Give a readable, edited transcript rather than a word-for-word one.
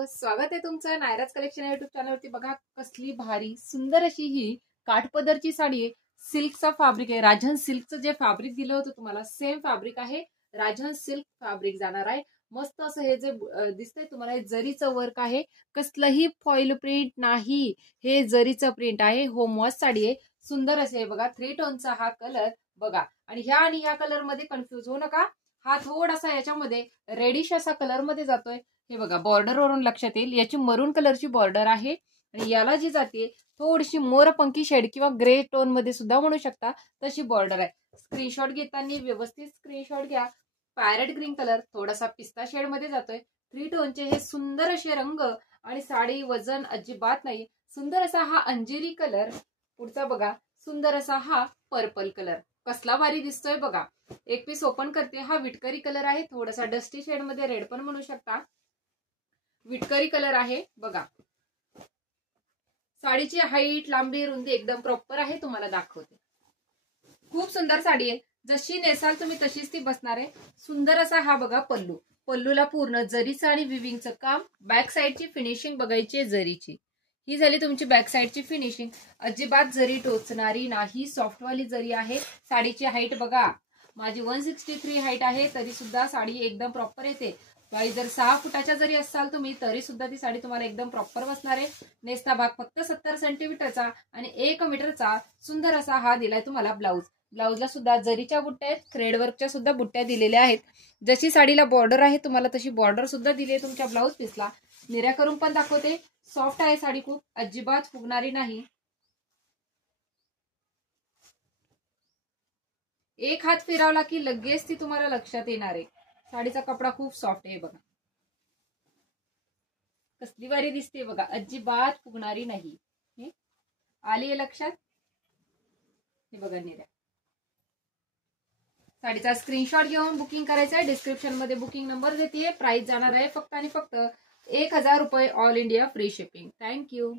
स्वागत आहे तुमचं नायराज कलेक्शन युट्यूब चॅनलवरती। बघा कसली भारी सुंदर अशी ही काठपदरची साडी आहे। सिल्कचा फॅब्रिक आहे, राजहंस सिल्कचं जे फॅब्रिक दिलं होतं तुम्हाला सेम फॅब्रिक आहे, राजहंस सिल्क फॅब्रिक जाणार आहे। मस्त असं हे जे दिसतंय तुम्हाला हे जरीचं वर्क आहे, कसलंही फॉइल प्रिंट नाही, हे जरीचं प्रिंट आहे। होम वॉश साडी आहे, सुंदर असे बघा 3 टोनचा हा कलर बघा। आणि ह्या कलर मध्ये कन्फ्युज होऊ नका, हा थोडासा याच्यामध्ये रेडिश असा कलर मध्ये जातोय। हे बघा बॉर्डर वरून लक्षात येईल, याची मरून कलरची बॉर्डर आहे आणि याला जी जाते थोडीशी मोरपंखी शेड किंवा ग्रे टोन मध्ये सुद्धा म्हणू शकता तशी बॉर्डर आहे। स्क्रीनशॉट घेताना व्यवस्थित स्क्रीनशॉट घ्या। पॅरेट ग्रीन कलर थोडासा पिस्ता शेड मध्ये जातोय। 3 टोनचे हे सुंदर असे रंग आणि साडी वजन अजिबात नाही। सुंदर असा हा अंजिरी कलर, पुढचा बघा सुंदर असा हा पर्पल कलर, कसला भारी दिसतोय बघा। एक पीस ओपन करते, हा विटकरी कलर आहे, थोडासा डस्टी शेड मध्ये रेड पण म्हणू शकता, विटकरी कलर आहे बघा। साडीची हाईट लांबी रुंदी एकदम प्रॉपर आहे, तुम्हाला दाखवते। खूप सुंदर साडी आहे, जशी नेसाल तुम्ही तशीच ती बसणार आहे। सुंदर असा हा बघा पल्लू, पल्लूला पूर्ण जरीचं आणि विविंगचं काम। बॅक साईडची फिनिशिंग बघायची जरीची, ही झाली तुमची बॅक साईडची फिनिशिंग। अजिबात जरी टोचणारी नाही, सॉफ्टवाली जरी आहे। साडीची हाईट बघा, माझी 163 हाईट आहे, तरी सुद्धा साडी एकदम प्रॉपर येते। बाई जर 6 फुटाच्या जरी असाल तुम्ही तरी सुद्धा ती साडी तुम्हाला एकदम प्रॉपर बसणार आहे। नेसता भाग फक्त 70 सेंटीमीटरचा आणि 1 मीटरचा सुंदर असा हा दिलाय तुम्हाला ब्लाऊज। ब्लाऊजला सुद्धा जरीच्या बुट्ट्या आहेत, थ्रेड वर्कच्या सुद्धा बुट्ट्या दिलेल्या आहेत। जशी साडीला बॉर्डर आहे तुम्हाला तशी बॉर्डर सुद्धा दिली आहे तुमच्या ब्लाऊज पीसला। निर्या करून पण दाखवते, सॉफ्ट आहे साडी, खूप अजिबात फुगणारी नाही। एक हात फिरवला की लगेच ती तुम्हाला लक्षात येणार आहे। साडीचा कपडा खूप सॉफ्ट आहे बघा, कसली भारी दिसते बघा, अजिबात फुगणारी नाही। आली आहे लक्षात? हे बघा निर्या, साडीचा स्क्रीनशॉट घेऊन बुकिंग करायचं आहे। डिस्क्रिप्शन मध्ये बुकिंग नंबर देते, प्राइस जाणार आहे फक्त आणि फक्त 1000 रुपये, all India free shipping. Thank you.